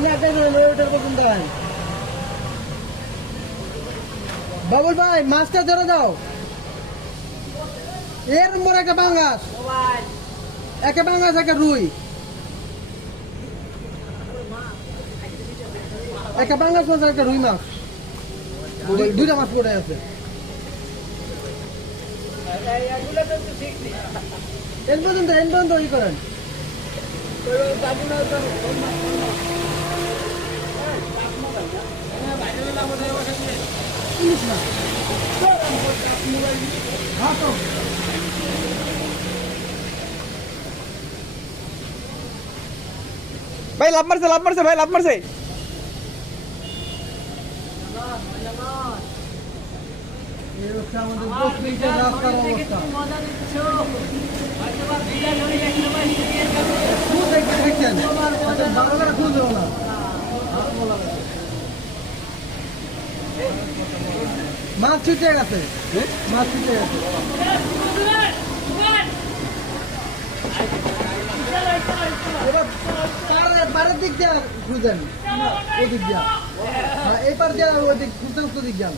সামনে একটা ওটার পর্যন্ত দাঁড়ান। বাবুল ভাই মাছটা ধরে দাও। এর নম্বর একটা পাঙ্গাস, একটা পাঙ্গাস একটা রুই, একটা পাঙ্গাস মাছ একটা রুই মাছ, দুইটা মাছ পড়ে আছে। এন পর্যন্ত ই করেন। ভাই লাভ মারছে ভাই লাভ মারছে। এই হচ্ছে আমাদের প্রকৃত রাস্তার অবস্থা। খুব দেখছেন, ভালো করে খুঁজ দেবো না। মাছ ছুটে গেছে, মাছ ছুটে গেছে। এবার পাড়ের দিক দিয়ে খুঁজেন, ওদিক দিয়া এই পার দিয়ে ওদিক খুঁজতে দিক যান।